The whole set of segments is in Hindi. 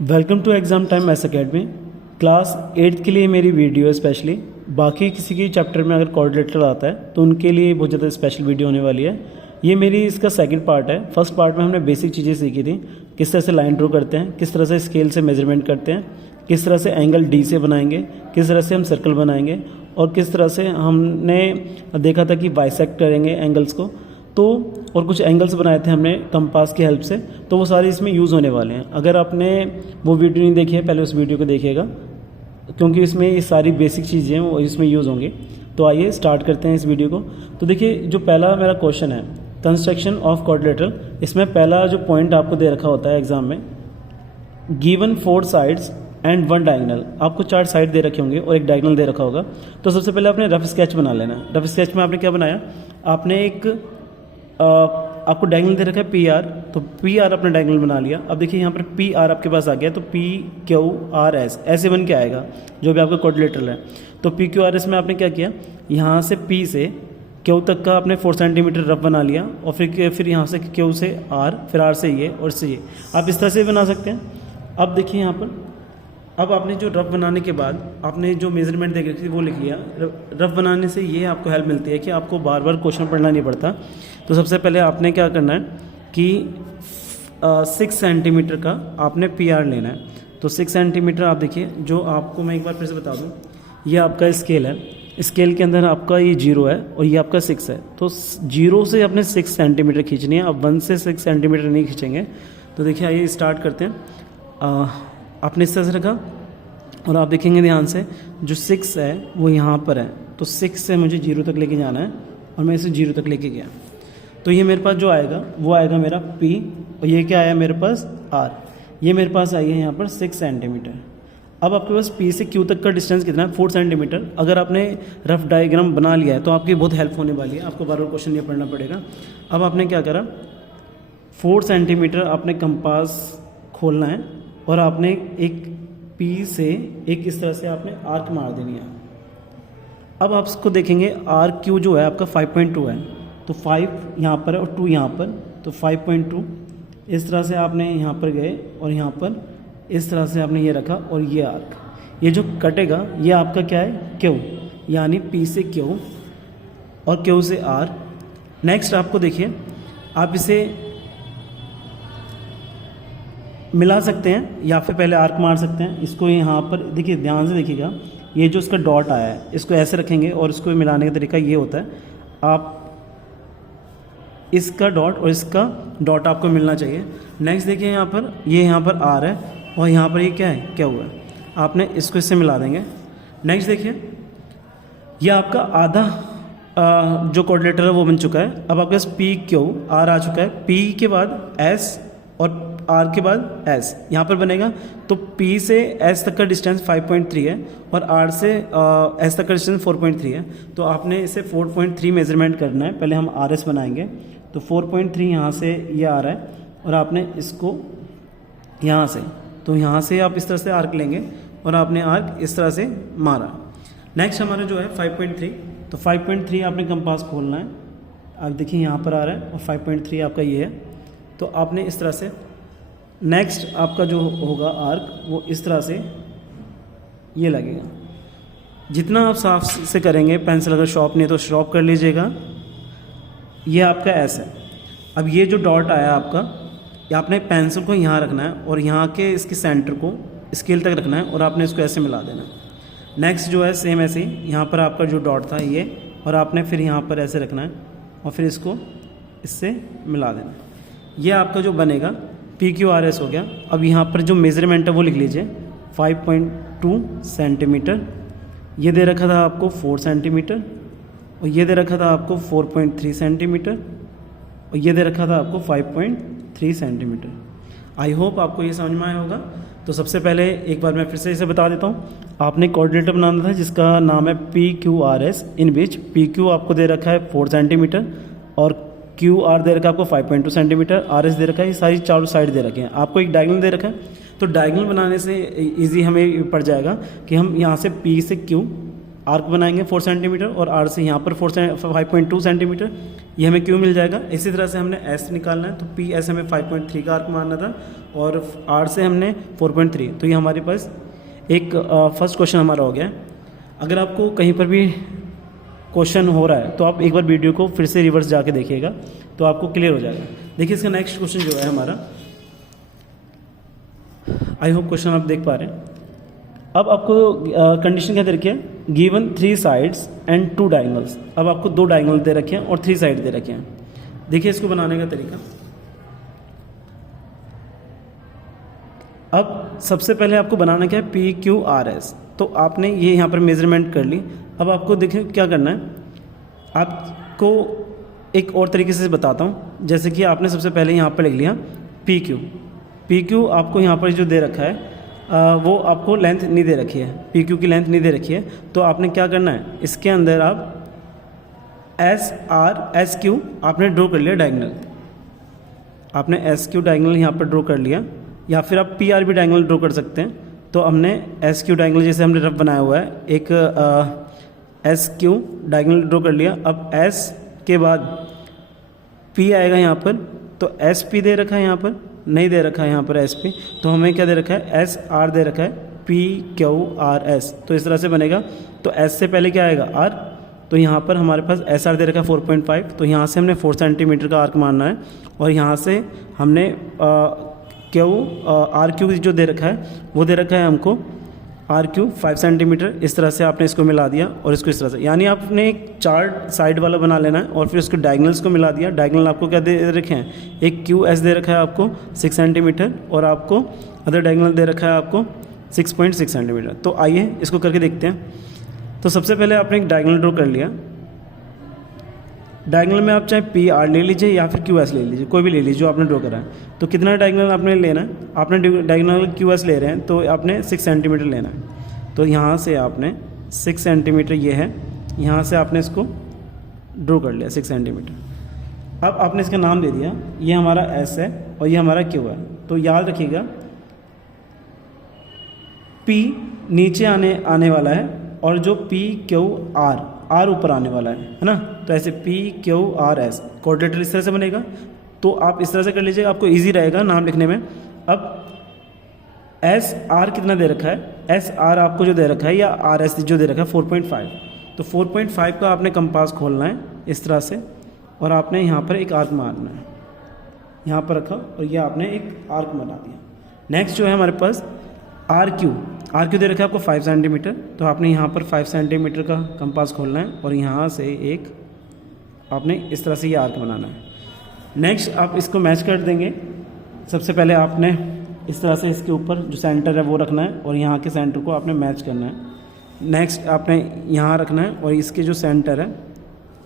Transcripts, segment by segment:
Welcome to exam time maths academy. Class 8th के लिए मेरी वीडियो है स्पेशली। बाकी किसी के चैप्टर में अगर कोऑर्डिनेटर आता है तो उनके लिए बहुत ज़्यादा स्पेशल वीडियो होने वाली है। ये मेरी इसका सेकंड पार्ट है। फर्स्ट पार्ट में हमने बेसिक चीज़ें सीखी थी, किस तरह से लाइन ड्रॉ करते हैं, किस तरह से स्केल से मेजरमेंट करते हैं, किस तरह से एंगल डी से बनाएंगे, किस तरह से हम सर्कल बनाएंगे और किस तरह से हमने देखा था कि बाइसेक्ट करेंगे एंगल्स को। तो और कुछ एंगल्स बनाए थे हमने कंपास की हेल्प से, तो वो सारे इसमें यूज़ होने वाले हैं। अगर आपने वो वीडियो नहीं देखी है पहले उस वीडियो को देखिएगा, क्योंकि इसमें ये सारी बेसिक चीज़ें हैं वो इसमें यूज़ होंगी। तो आइए स्टार्ट करते हैं इस वीडियो को। तो देखिए, जो पहला मेरा क्वेश्चन है कंस्ट्रक्शन ऑफ क्वाड्रिलेटरल, इसमें पहला जो पॉइंट आपको दे रखा होता है एग्जाम में, गिवन 4 साइड्स एंड 1 डायगोनल। आपको 4 साइड दे रखे होंगे और एक डायगोनल दे रखा होगा। तो सबसे पहले आपने रफ स्केच बना लेना है। रफ स्केच में आपने क्या बनाया, आपने एक आपको डायगोनल दे रखा है पी आर, तो पी आर अपना डायगोनल बना लिया। अब देखिए यहाँ पर पी आर आपके पास आ गया, तो पी क्यू आर एस ऐसे बन के आएगा जो भी आपका क्वाड्रिलेटरल है। तो पी क्यू आर एस में आपने क्या किया, यहाँ से पी से क्यू तक का आपने 4 सेंटीमीटर रफ बना लिया और फिर यहाँ से क्यू से आर, फिर आर से ये और से ये। आप इस तरह से बना सकते हैं। अब देखिए यहाँ पर, अब आपने जो रफ बनाने के बाद आपने जो मेजरमेंट देख रखी थी वो लिख लिया। रफ बनाने से ये आपको हेल्प मिलती है कि आपको बार बार क्वेश्चन पढ़ना नहीं पड़ता। तो सबसे पहले आपने क्या करना है कि 6 सेंटीमीटर का आपने पी आर लेना है। तो 6 सेंटीमीटर आप देखिए, जो आपको मैं एक बार फिर से बता दूं, ये आपका स्केल है। स्केल के अंदर आपका ये 0 है और ये आपका 6 है। तो 0 से आपने 6 सेंटीमीटर खींचनी है। अब 1 से 6 सेंटीमीटर नहीं खींचेंगे। तो देखिए आइए स्टार्ट करते हैं। आपने इस तरह से रखा और आप देखेंगे ध्यान से, जो 6 है वो यहाँ पर है। तो 6 से मुझे 0 तक लेके जाना है और मैं इसे 0 तक लेके गया। तो ये मेरे पास जो आएगा वो आएगा मेरा P, और ये क्या आया मेरे पास R। ये मेरे पास आई है यहाँ पर 6 सेंटीमीटर। अब आपके पास P से Q तक का डिस्टेंस कितना है, 4 सेंटीमीटर। अगर आपने रफ डायग्राम बना लिया है तो आपकी बहुत हेल्प होने वाली है, आपको बार बार क्वेश्चन नहीं पढ़ना पड़ेगा। अब आपने क्या करा, 4 सेंटीमीटर आपने कंपास खोलना है और आपने एक P से एक इस तरह से आपने आर्क मार देनी है। अब आप इसको देखेंगे, आर्क Q जो है आपका 5.2 है, तो 5 यहाँ पर है और 2 यहाँ पर, तो 5.2 इस तरह से आपने यहाँ पर गए और यहाँ पर इस तरह से आपने ये रखा और ये आर्क, ये जो कटेगा ये आपका क्या है, Q, यानी P से Q और Q से R। नेक्स्ट आपको देखिए, आप इसे मिला सकते हैं या फिर पहले आर्क मार सकते हैं। इसको यहाँ पर देखिए, ध्यान से देखिएगा, ये जो इसका डॉट आया है इसको ऐसे रखेंगे और इसको मिलाने का तरीका ये होता है, आप इसका डॉट और इसका डॉट आपको मिलना चाहिए। नेक्स्ट देखिए यहाँ पर, ये यहाँ पर आर है और यहाँ पर ये क्या है, क्या हुआ है, आपने इसको इससे मिला देंगे। नेक्स्ट देखिए, ये आपका आधा जो कोऑर्डिनेटर है वो बन चुका है। अब आपके पास पी क्यू आर आ चुका है। पी के बाद एस और आर के बाद एस यहाँ पर बनेगा। तो P से S तक का डिस्टेंस 5.3 है और R से S तक का डिस्टेंस 4.3 है। तो आपने इसे 4.3 मेजरमेंट करना है। पहले हम RS बनाएंगे, तो 4.3 यहाँ से ये आ रहा है और आपने इसको यहाँ से, तो यहाँ से आप इस तरह से आर्क लेंगे और आपने आर्क इस तरह से मारा। नेक्स्ट हमारा जो है 5.3, तो 5.3 आपने कंपास खोलना है। आप देखिए यहाँ पर आ रहा है और 5.3 आपका ये है। तो आपने इस तरह से, नेक्स्ट आपका जो होगा आर्क वो इस तरह से ये लगेगा। जितना आप साफ से करेंगे, पेंसिल अगर शॉर्प नहीं है तो शॉर्प कर लीजिएगा। ये आपका एस है। अब ये जो डॉट आया आपका, ये आपने पेंसिल को यहाँ रखना है और यहाँ के इसके सेंटर को स्केल तक रखना है और आपने इसको ऐसे मिला देना है। नेक्स्ट जो है सेम ऐसे ही, यहाँ पर आपका जो डॉट था ये, और आपने फिर यहाँ पर ऐसे रखना है और फिर इसको इससे मिला देना है। ये आपका जो बनेगा PQRS हो गया। अब यहाँ पर जो मेजरमेंट है वो लिख लीजिए, 5.2 सेंटीमीटर। ये दे रखा था आपको 4 सेंटीमीटर और ये दे रखा था आपको 4.3 सेंटीमीटर और ये दे रखा था आपको 5.3 सेंटीमीटर। आई होप आपको ये समझ में आया होगा। तो सबसे पहले एक बार मैं फिर से इसे बता देता हूँ। आपने कोऑर्डिनेटर बनाना था जिसका नाम है PQRS, इन बीच PQ आपको दे रखा है 4 सेंटीमीटर और QR दे रखा है आपको 5.2 सेंटीमीटर, RS दे रखा है, ये सारी चारों साइड दे रखे हैं। आपको एक डायगोनल दे रखा है, तो डायगोनल बनाने से इजी हमें पड़ जाएगा कि हम यहाँ से P से Q आर्क बनाएंगे 4 सेंटीमीटर और आर से यहाँ पर 5.2 सेंटीमीटर, ये हमें क्यू मिल जाएगा। इसी तरह से हमने एस निकालना है, तो पी एस हमें 5.3 का आर्क मारना था और आर से हमने 4.3, तो ये हमारे पास एक फर्स्ट क्वेश्चन हमारा हो गया है। अगर आपको कहीं पर भी क्वेश्चन हो रहा है तो आप एक बार वीडियो को फिर से रिवर्स जाके देखिएगा तो आपको क्लियर हो जाएगा। देखिए इसका नेक्स्ट क्वेश्चन जो है हमारा, आई होप क्वेश्चन आप देख पा रहे हैं। अब आपको कंडीशन क्या दे रखी है, गिवन 3 साइड्स एंड 2 डायगोनल्स। अब आपको 2 डायगोनल दे रखे हैं और 3 साइड दे रखे हैं। देखिए इसको बनाने का तरीका। अब सबसे पहले आपको बनाना क्या है, पी क्यू आर एस। तो आपने ये यहाँ पर मेजरमेंट कर ली। अब आपको देखिए क्या करना है, आपको एक और तरीके से बताता हूँ। जैसे कि आपने सबसे पहले यहाँ पर लिख लिया पी क्यू आपको यहाँ पर जो दे रखा है वो आपको लेंथ नहीं दे रखी है, पी क्यू की लेंथ नहीं दे रखी है। तो आपने क्या करना है, इसके अंदर आप एस आर एस क्यू आपने ड्रॉ कर लिया डायगोनल। आपने एस क्यू डायगोनल यहाँ पर ड्रॉ कर लिया, या फिर आप पी आर भी डायगोनल ड्रॉ कर सकते हैं। तो हमने एस क्यू डायगोनल जैसे हमने रफ बनाया हुआ है, एक एस क्यू डायगोनल ड्रॉ कर लिया। अब एस के बाद पी आएगा यहाँ पर, तो एस पी दे रखा है, यहाँ पर नहीं दे रखा है यहाँ पर एस पी, तो हमें क्या दे रखा है, एस आर दे रखा है, पी क्यू आर एस। तो इस तरह से बनेगा। तो एस से पहले क्या आएगा, आर। तो यहाँ पर हमारे पास एस आर दे रखा है 4.5, तो यहाँ से हमने 4 सेंटीमीटर का आर्क मारना है। और यहाँ से हमने क्यू आर क्यू जो दे रखा है वो दे रखा है हमको आर क्यू 5 सेंटीमीटर। इस तरह से आपने इसको मिला दिया और इसको इस तरह से, यानी आपने एक चार्ट साइड वाला बना लेना है और फिर उसको डायगोनल्स को मिला दिया। डायगोनल आपको क्या दे रखे हैं, एक क्यू एस दे रखा है आपको 6 सेंटीमीटर और आपको अदर डायगोनल दे रखा है आपको 6.6 सेंटीमीटर। तो आइए इसको करके देखते हैं। तो सबसे पहले आपने एक डायगोनल ड्रॉ कर लिया। डायगोनल में आप चाहे पी आर ले लीजिए या फिर क्यू एस ले लीजिए, कोई भी ले लीजिए जो आपने ड्रॉ करा है। तो कितना डायगोनल आपने लेना है, आपने डायगोनल क्यू एस ले रहे हैं तो आपने 6 सेंटीमीटर लेना है। तो यहाँ से आपने 6 सेंटीमीटर ये है, यहाँ से आपने इसको ड्रॉ कर लिया 6 सेंटीमीटर। अब आपने इसका नाम दे दिया, ये हमारा एस है और ये हमारा क्यू है। तो याद रखिएगा पी नीचे आने वाला है और जो पी क्यू आर ऊपर आने वाला है ना। तो ऐसे P Q R S coordinator इस तरह से बनेगा। तो आप इस तरह से कर लीजिएगा, आपको इजी रहेगा नाम लिखने में। अब एस आर कितना दे रखा है, एस आर आपको जो दे रखा है या आर एस जो दे रखा है 4.5। तो 4.5 का आपने कंपास खोलना है इस तरह से और आपने यहाँ पर एक आर्क मारना है, यहाँ पर रखा और ये आपने एक आर्क बना दिया। नेक्स्ट जो है हमारे पास आर क्यू दे रखा है आपको 5 सेंटीमीटर। तो आपने यहाँ पर 5 सेंटीमीटर का कंपास खोलना है और यहाँ से एक आपने इस तरह से ये आर्क बनाना है। नेक्स्ट आप इसको मैच कर देंगे। सबसे पहले आपने इस तरह से इसके ऊपर जो सेंटर है वो रखना है और यहाँ के सेंटर को आपने मैच करना है। नेक्स्ट आपने यहाँ रखना है और इसके जो सेंटर है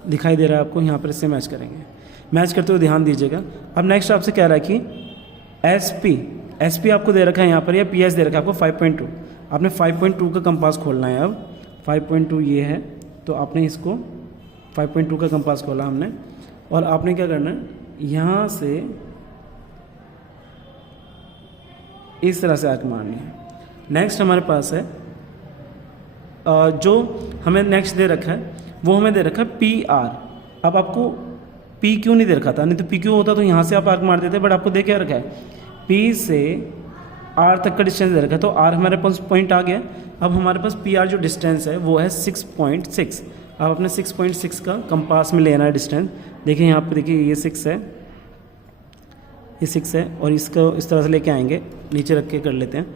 दिखाई दे रहा है आपको, यहाँ पर इससे मैच करेंगे। मैच करते हुए ध्यान दीजिएगा। अब नेक्स्ट आपसे कह रहा है कि एस पी आपको दे रखा है यहाँ पर, या पी एस दे रखा है आपको 5.2। आपने 5.2 का कंपास खोलना है। अब 5.2 ये है, तो आपने इसको 5.2 का कंपास खोला हमने और आपने क्या करना है, यहाँ से इस तरह से आर्क मारनी है। नेक्स्ट हमारे पास है जो हमें नेक्स्ट दे रखा है वो हमें दे रखा है पी आर। अब आपको पी क्यू नहीं दे रखा था, नहीं तो पी क्यू होता तो यहाँ से आप आर्क मार देते, बट आपको दे क्या रखा है, पी से आर तक का डिस्टेंस दे रखा है। तो आर हमारे पास पॉइंट आ गया। अब हमारे पास पी आर जो डिस्टेंस है वो है 6.6। अब अपने 6.6 का कंपास में लेना है डिस्टेंस। देखिए यहाँ पे देखिए ये 6 है, ये 6 है और इसको इस तरह से लेके आएंगे, नीचे रख के कर लेते हैं।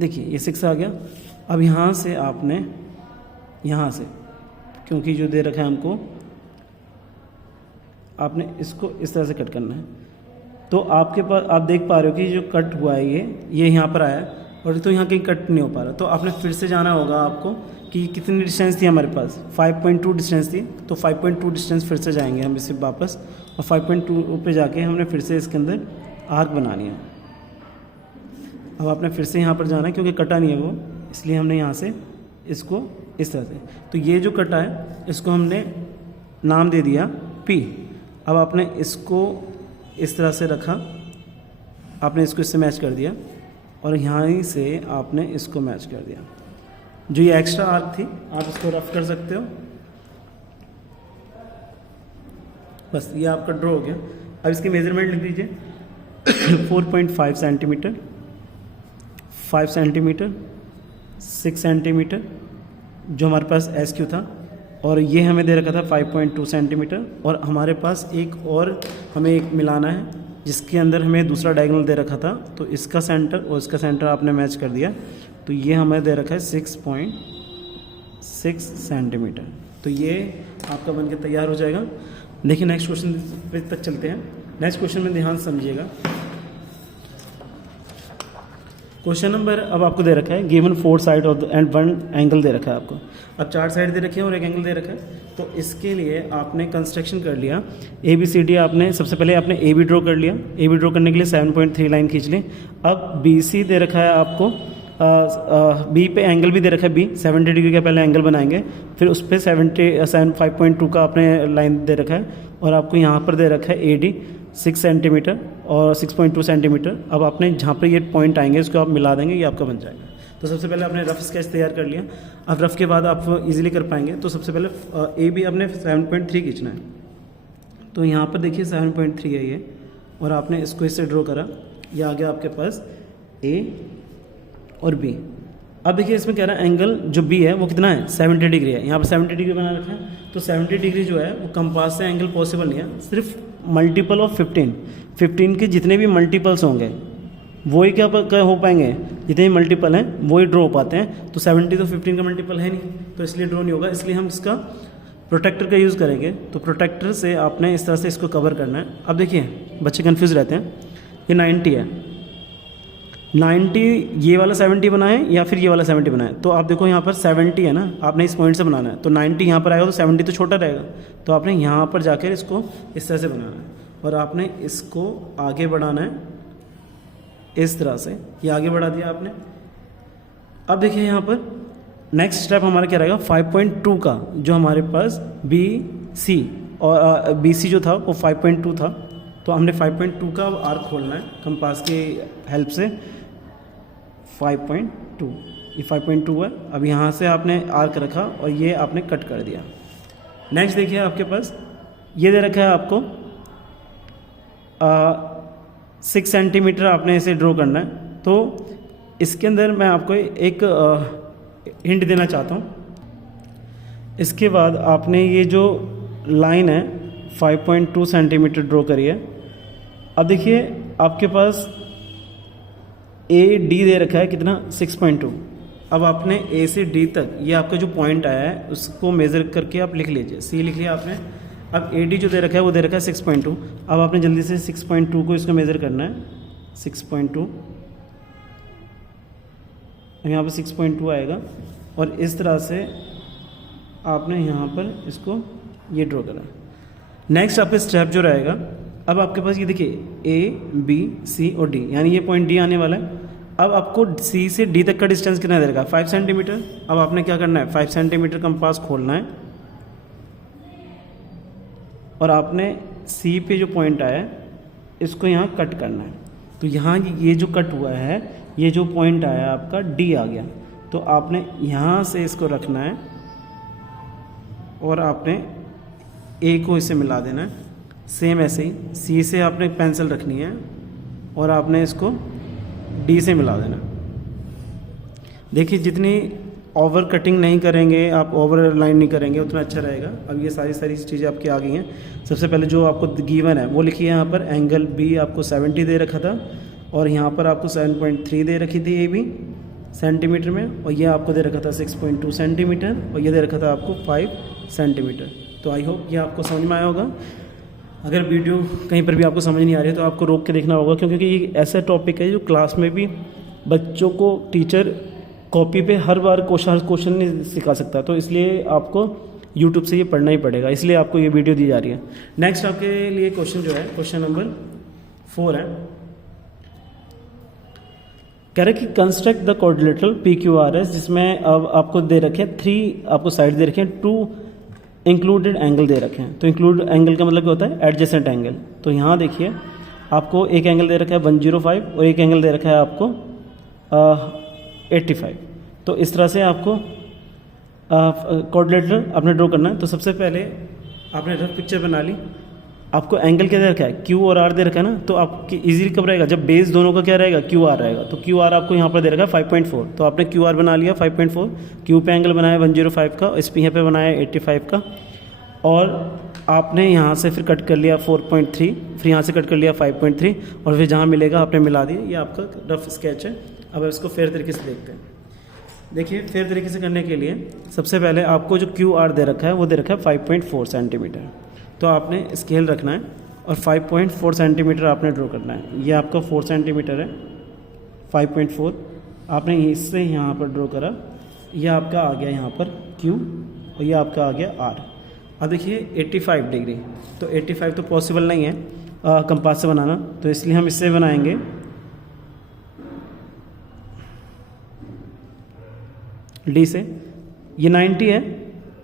देखिए ये 6 आ गया। अब यहाँ से आपने यहाँ से, क्योंकि जो दे रखा है हमको, आपने इसको इस तरह से कट करना है। तो आपके पास आप देख पा रहे हो कि जो कट हुआ है ये यहाँ पर आया है और तो यहाँ कहीं कट नहीं हो पा रहा। तो आपने फिर से जाना होगा आपको कि कितनी डिस्टेंस थी हमारे पास, 5.2 डिस्टेंस थी। तो 5.2 डिस्टेंस फिर से जाएंगे हम इसे वापस और 5.2 पे जाके हमने फिर से इसके अंदर आर्क बनानी है। अब आपने फिर से यहाँ पर जाना है क्योंकि कटा नहीं है वो, इसलिए हमने यहाँ से इसको इस तरह से, तो ये जो कटा है इसको हमने नाम दे दिया पी। अब आपने इसको इस तरह से रखा, आपने इसको इससे मैच कर दिया और यहाँ से आपने इसको मैच कर दिया। जो ये एक्स्ट्रा आर्क थी आप इसको रफ कर सकते हो। बस ये आपका ड्रॉ हो गया। अब इसकी मेजरमेंट लिख दीजिए 4.5 सेंटीमीटर, 5 सेंटीमीटर, 6 सेंटीमीटर जो हमारे पास SQ था, और ये हमें दे रखा था 5.2 सेंटीमीटर। और हमारे पास एक और हमें एक मिलाना है जिसके अंदर हमें दूसरा डायगोनल दे रखा था, तो इसका सेंटर और इसका सेंटर आपने मैच कर दिया। तो ये हमें दे रखा है 6.6 सेंटीमीटर। तो ये आपका बनके तैयार हो जाएगा। देखिए नेक्स्ट क्वेश्चन पे तक चलते हैं। नेक्स्ट क्वेश्चन में ध्यान समझिएगा। क्वेश्चन नंबर अब आपको दे रखा है given 4 side of and 1 angle दे रखा है आपको। अब 4 साइड दे रखे हैं और एक एंगल दे रखा है। तो इसके लिए आपने कंस्ट्रक्शन कर लिया ABCD। आपने सबसे पहले आपने AB ड्रॉ कर लिया। AB ड्रॉ करने के लिए 7.3 लाइन खींच ली। अब BC दे रखा है आपको, B पे एंगल भी दे रखा है B, 70 डिग्री का पहले एंगल बनाएंगे, फिर उस पर 5.2 का आपने लाइन दे रखा है। और आपको यहाँ पर दे रखा है AD 6 सेंटीमीटर और 6.2 सेंटीमीटर। अब आपने जहाँ पर ये पॉइंट आएंगे इसको आप मिला देंगे, ये आपका बन जाएगा। तो सबसे पहले आपने रफ स्केच तैयार कर लिया। अब रफ के बाद आप इजीली कर पाएंगे। तो सबसे पहले AB आपने 7.3 खींचना है। तो यहाँ पर देखिए 7.3 है ये, और आपने इसको इससे ड्रॉ करा। ये आ गया आपके पास A और B। अब देखिए इसमें कह रहा है एंगल जो B है वो कितना है, 70 डिग्री है। यहाँ पर 70 डिग्री बना रखा है। तो 70 डिग्री जो है वो कंपास से एंगल पॉसिबल नहीं है, सिर्फ मल्टीपल ऑफ 15 के जितने भी मल्टीपल्स होंगे वही क्या हो पाएंगे, जितने भी मल्टीपल हैं वही ड्रॉ हो पाते हैं। तो 70 तो 15 का मल्टीपल है नहीं, तो इसलिए ड्रॉ नहीं होगा। इसलिए हम इसका प्रोटेक्टर का यूज़ करेंगे। तो प्रोटेक्टर से आपने इस तरह से इसको कवर करना है। अब देखिए बच्चे कन्फ्यूज़ रहते हैं। ये 90 है, 90 ये वाला 70 बनाए या फिर ये वाला 70 बनाए। तो आप देखो यहाँ पर 70 है ना, आपने इस पॉइंट से बनाना है। तो 90 यहाँ पर आएगा तो 70 तो छोटा रहेगा। तो आपने यहाँ पर जाकर इसको इस तरह से बनाना है और आपने इसको आगे बढ़ाना है इस तरह से। ये आगे बढ़ा दिया आपने। अब देखिए यहाँ पर नेक्स्ट स्टेप हमारा क्या रहेगा, 5.2 का जो हमारे पास BC और BC जो था वो 5.2 था। तो हमने 5.2 का आर्क खोलना है कंपास की हेल्प से। 5.2, ये 5.2 है। अब यहाँ से आपने आर्क रखा और ये आपने कट कर दिया। नेक्स्ट देखिए आपके पास ये दे रखा है आपको 6 सेंटीमीटर आपने इसे ड्रॉ करना है। तो इसके अंदर मैं आपको एक हिंट देना चाहता हूँ। इसके बाद आपने ये जो लाइन है 5.2 सेंटीमीटर ड्रॉ करी है। अब देखिए आपके पास AD दे रखा है कितना, 6.2। अब आपने A से D तक ये आपका जो पॉइंट आया है उसको मेज़र करके आप लिख लीजिए। C लिख लिया आपने। अब AD जो दे रखा है वो दे रखा है 6.2। अब आपने जल्दी से 6.2 को इसको मेज़र करना है। 6.2 यहाँ पर 6.2 आएगा और इस तरह से आपने यहाँ पर इसको ये ड्रॉ करा। नेक्स्ट आपका स्टेप जो रहेगा, अब आपके पास ये देखिए A, B, C और D, यानी ये पॉइंट D आने वाला है। अब आपको C से D तक का डिस्टेंस कितना दे रखा है, 5 सेंटीमीटर। अब आपने क्या करना है, 5 सेंटीमीटर कंपास खोलना है और आपने C पे जो पॉइंट आया है इसको यहाँ कट करना है। तो यहाँ ये जो कट हुआ है, ये जो पॉइंट आया आपका D आ गया। तो आपने यहाँ से इसको रखना है और आपने A को इससे मिला देना है। सेम ऐसे ही C से आपने पेंसिल रखनी है और आपने इसको D से मिला देना। देखिए जितनी ओवर कटिंग नहीं करेंगे आप, ओवर लाइन नहीं करेंगे, उतना अच्छा रहेगा। अब ये सारी चीज़ें आपकी आ गई हैं। सबसे पहले जो आपको गिवन है वो लिखिए। यहाँ पर एंगल B आपको 70 दे रखा था और यहाँ पर आपको 7.3 दे रखी थी AB सेंटीमीटर में, और ये आपको दे रखा था 6.2 सेंटीमीटर और ये दे रखा था आपको 5 सेंटीमीटर। तो आई होप ये आपको समझ में आया होगा। अगर वीडियो कहीं पर भी आपको समझ नहीं आ रही है तो आपको रोक के देखना होगा, क्योंकि ये ऐसा टॉपिक है जो क्लास में भी बच्चों को टीचर कॉपी पे हर बार क्वेश्चन नहीं सिखा सकता। तो इसलिए आपको यूट्यूब से ये पढ़ना ही पड़ेगा, इसलिए आपको ये वीडियो दी जा रही है। नेक्स्ट आपके लिए क्वेश्चन जो है, क्वेश्चन नंबर 4 है। कह रहे कि कंस्ट्रक्ट द क्वाड्रिलेटरल PQRS, जिसमें अब आपको दे रखे हैं 3 आपको साइड दे रखे हैं, 2 इंक्लूडेड एंगल दे रखे हैं। तो इंक्लूड एंगल का मतलब क्या होता है, एडजेसेंट एंगल। तो यहाँ देखिए आपको एक एंगल दे रखा है 105 और एक एंगल दे रखा है आपको 85। तो इस तरह से आपको क्वाड्रिलेटरल आपने ड्रॉ करना है। तो सबसे पहले आपने रफ पिक्चर बना ली। आपको एंगल क्या दे रखा है, क्यू और आर दे रखा है ना, तो आपकी इजीली कब रहेगा, जब बेस दोनों का क्या रहेगा, क्यू आर रहेगा। तो क्यू आर आपको यहाँ पर दे रखा है 5.4, तो आपने क्यू आर बना लिया 5.4, क्यू पे एंगल बनाया 105 का, इस पे यहाँ पे बनाया 85 का, और आपने यहाँ से फिर कट कर लिया 4.3, फिर यहाँ से कट कर लिया 5.3, और फिर जहाँ मिलेगा आपने मिला दिया। ये आपका रफ स्केच है। अब इसको फेयर तरीके से देखते हैं। देखिए, फेयर तरीके से करने के लिए सबसे पहले आपको जो क्यू आर दे रखा है वो दे रखा है 5.4 सेंटीमीटर। तो आपने स्केल रखना है और 5.4 सेंटीमीटर आपने ड्रॉ करना है। ये आपका 4 सेंटीमीटर है, 5.4 आपने इससे यहाँ पर ड्रॉ करा, ये आपका आ गया यहाँ पर Q और ये आपका आ गया R। अब देखिए 85 डिग्री, तो 85 तो पॉसिबल नहीं है कंपास से बनाना, तो इसलिए हम इससे बनाएंगे D से। ये 90 है,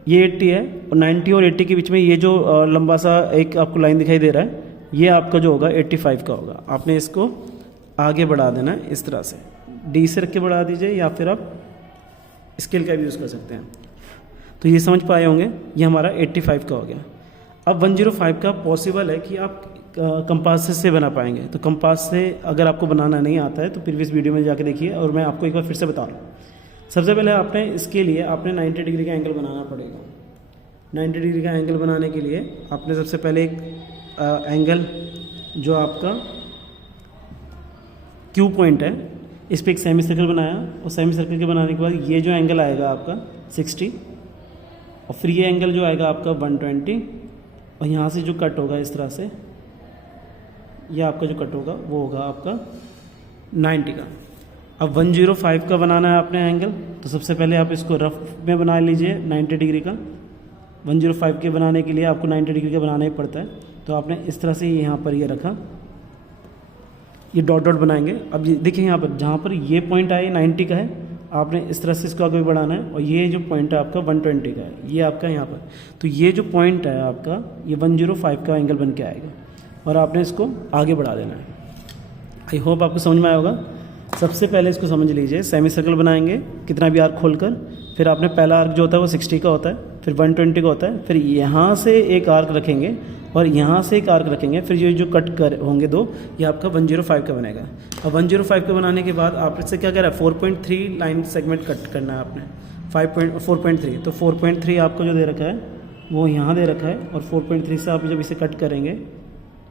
ये 80 है, और 90 और 80 के बीच में ये जो लंबा सा एक आपको लाइन दिखाई दे रहा है, ये आपका जो होगा 85 का होगा। आपने इसको आगे बढ़ा देना है इस तरह से, D से रख के बढ़ा दीजिए, या फिर आप स्केल का भी यूज़ कर सकते हैं। तो ये समझ पाए होंगे, ये हमारा 85 का हो गया। अब 105 का पॉसिबल है कि आप कंपास से बना पाएंगे। तो कंपास से अगर आपको बनाना नहीं आता है तो प्रीवियस वीडियो में जाके देखिए, और मैं आपको एक बार फिर से बता रहा हूँ। सबसे पहले आपने इसके लिए आपने 90 डिग्री का एंगल बनाना पड़ेगा। 90 डिग्री का एंगल बनाने के लिए आपने सबसे पहले एक एंगल जो आपका क्यू पॉइंट है, इस पर एक सेमी सर्कल बनाया, और सेमी सर्कल के बनाने के बाद ये जो एंगल आएगा आपका 60, और फिर ये एंगल जो आएगा आपका 120, और यहाँ से जो कट होगा इस तरह से, ये आपका जो कट होगा वो होगा आपका 90 का। अब 105 का बनाना है आपने एंगल, तो सबसे पहले आप इसको रफ में बना लीजिए 90 डिग्री का। 105 के बनाने के लिए आपको 90 डिग्री का बनाना ही पड़ता है। तो आपने इस तरह से यहाँ पर ये रखा, ये डॉट डॉट बनाएंगे। अब ये देखिए यहाँ पर जहाँ पर ये पॉइंट आए 90 का है, आपने इस तरह से इसको आगे बढ़ाना है, और ये जो पॉइंट है आपका 120 का है, ये आपका यहाँ पर। तो ये जो पॉइंट है आपका, ये 105 का एंगल बन के आएगा, और आपने इसको आगे बढ़ा देना है। आई होप आपको समझ में आया होगा। सबसे पहले इसको समझ लीजिए, सेमी सर्कल बनाएंगे कितना भी आर्क खोलकर, फिर आपने पहला आर्क जो होता है वो 60 का होता है, फिर 120 का होता है, फिर यहाँ से एक आर्क रखेंगे और यहाँ से एक आर्क रखेंगे, फिर ये जो कट कर होंगे दो, ये आपका 105 का बनेगा। अब 105 का बनाने के बाद आप इससे क्या कह रहा है, 4.3 लाइन सेगमेंट कट करना है आपने, 4.3। तो 4.3 आपको जो दे रखा है वो यहाँ दे रखा है, और 4.3 से आप जब इसे कट करेंगे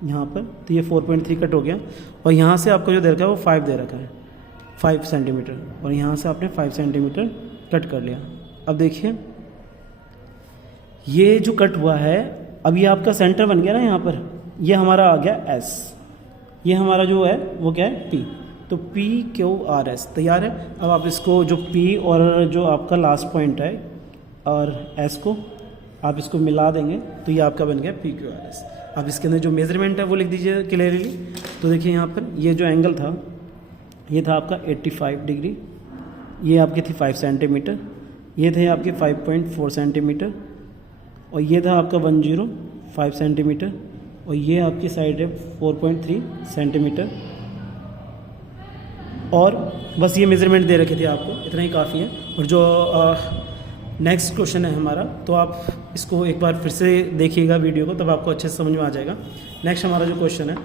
यहाँ पर, तो ये 4.3 कट हो गया, और यहाँ से आपको जो दे रखा है वो 5 दे रखा है, 5 सेंटीमीटर, और यहाँ से आपने 5 सेंटीमीटर कट कर लिया। अब देखिए ये जो कट हुआ है, अब ये आपका सेंटर बन गया ना यहाँ पर, ये हमारा आ गया S, ये हमारा जो है वो क्या है P। तो PQRS तैयार है। अब आप इसको जो P और जो आपका लास्ट पॉइंट है और S को आप इसको मिला देंगे, तो ये आपका बन गया PQRS। अब इसके अंदर जो मेजरमेंट है वो लिख दीजिए क्लियरली। तो देखिए यहाँ पर ये जो एंगल था, ये था आपका 85 डिग्री, ये आपकी थी 5 सेंटीमीटर, ये थे आपके 5.4 सेंटीमीटर, और ये था आपका 105 सेंटीमीटर, और ये आपकी साइड है 4.3 सेंटीमीटर। और बस ये मेज़रमेंट दे रखे थे आपको, इतना ही काफ़ी है। और जो नेक्स्ट क्वेश्चन है हमारा, तो आप इसको एक बार फिर से देखिएगा वीडियो को, तब आपको अच्छे से समझ में आ जाएगा। नेक्स्ट हमारा जो क्वेश्चन है,